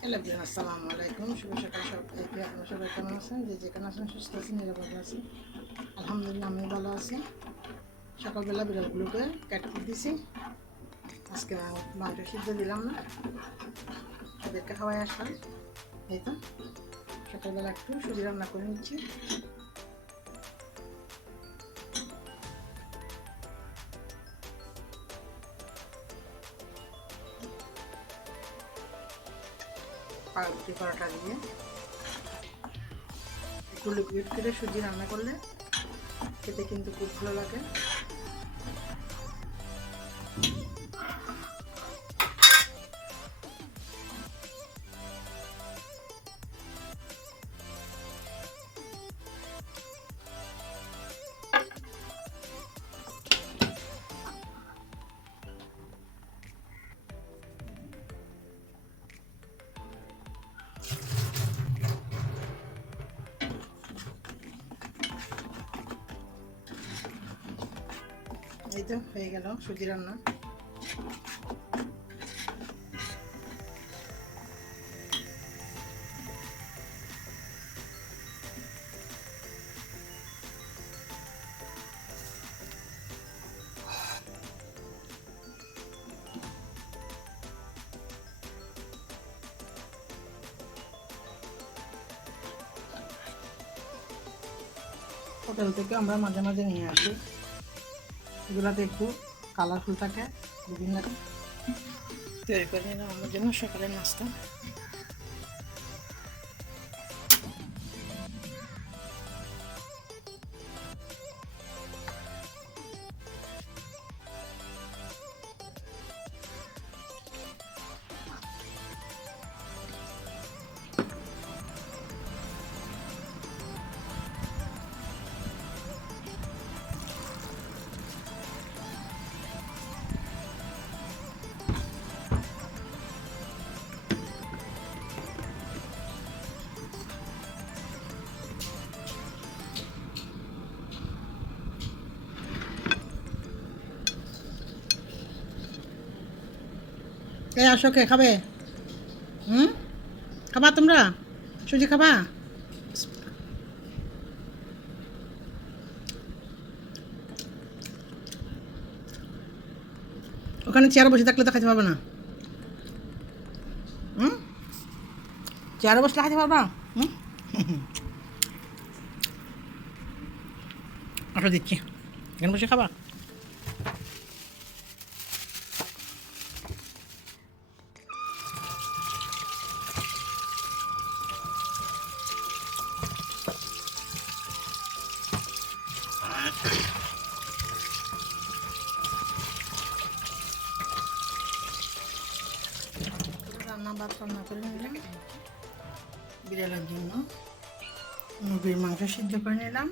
Hello বিয়ান আসসালামু আলাইকুম। শুভ সকাল সবাইকে। আপনারা সবাই কেমন আছেন? যে যেখানে আছেন, সুস্থ আছেন, নিরাপদ আছেন? আলহামদুলিল্লাহ আমি ভালো আছি। সকালবেলা বিড়ালগুলোকে কেটে দিছি। আজকে মাংস সিদ্ধ দিলাম না। তাদেরকে খাওয়াই আসলাম। এই তো। সকালবেলা একটু সুজি রান্না করে নিচ্ছি। পাউরুটি পরোটা দিয়ে। একটু লিকুইড করে সুজি রান্না করলে খেতে কিন্তু খুব ভালো লাগে। এই তো হয়ে গেল সুজি রান্না। হোটেল থেকে আমরা মাঝে মাঝে নিয়ে আসি। এগুলাতে একটু কালারফুল থাকে বিভিন্ন তৈরি করে আমার জন্য সকালের নাস্তা। এই আসো কে খাবে? হুম? খাবা তোমরা? সুজি খাবা? ওখানে চেয়ারে বসে থাকলে তো খাইতে পারবে না। হুম? চেয়ারে বসলে খাইতে পারবা? হুম? আটা দিচ্ছি। এখানে বসে খাবা? রান্না ভাত রান্না করে নিলাম। বিড়ালের জন্য। মুরগির মাংস সিদ্ধ করে নিলাম।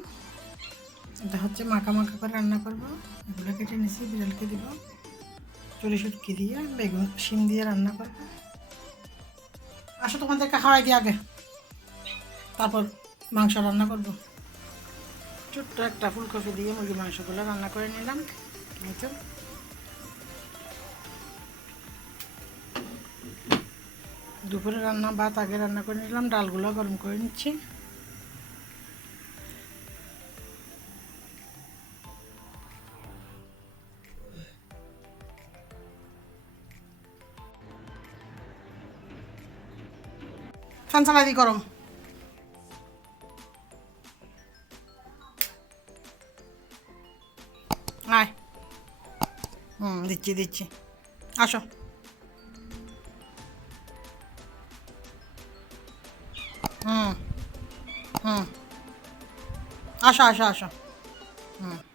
এটা হচ্ছে মাখা মাখা করে রান্না করব। এগুলো কেটে নিছি, বিড়ালকে দিব। চলি সুটকি দিয়ে বেগুন, শিম দিয়ে রান্না করব। আসো তোমাদেরকে খাওয়াই দিই আগে। তারপর মাংস রান্না করব। ছোট্ট একটা ফুলকপি দিয়ে মুরগি মাংসগুলো রান্না করে নিলাম। এই তো। দুপুরে রান্না, ভাত আগে রান্না করে নিলাম, ডালগুলো গরম করে নিচ্ছি। দিই গরম। আয়। হুম দিচ্ছি দিচ্ছি। আসো। হুম হুম। আসো আসো আসো। হুম।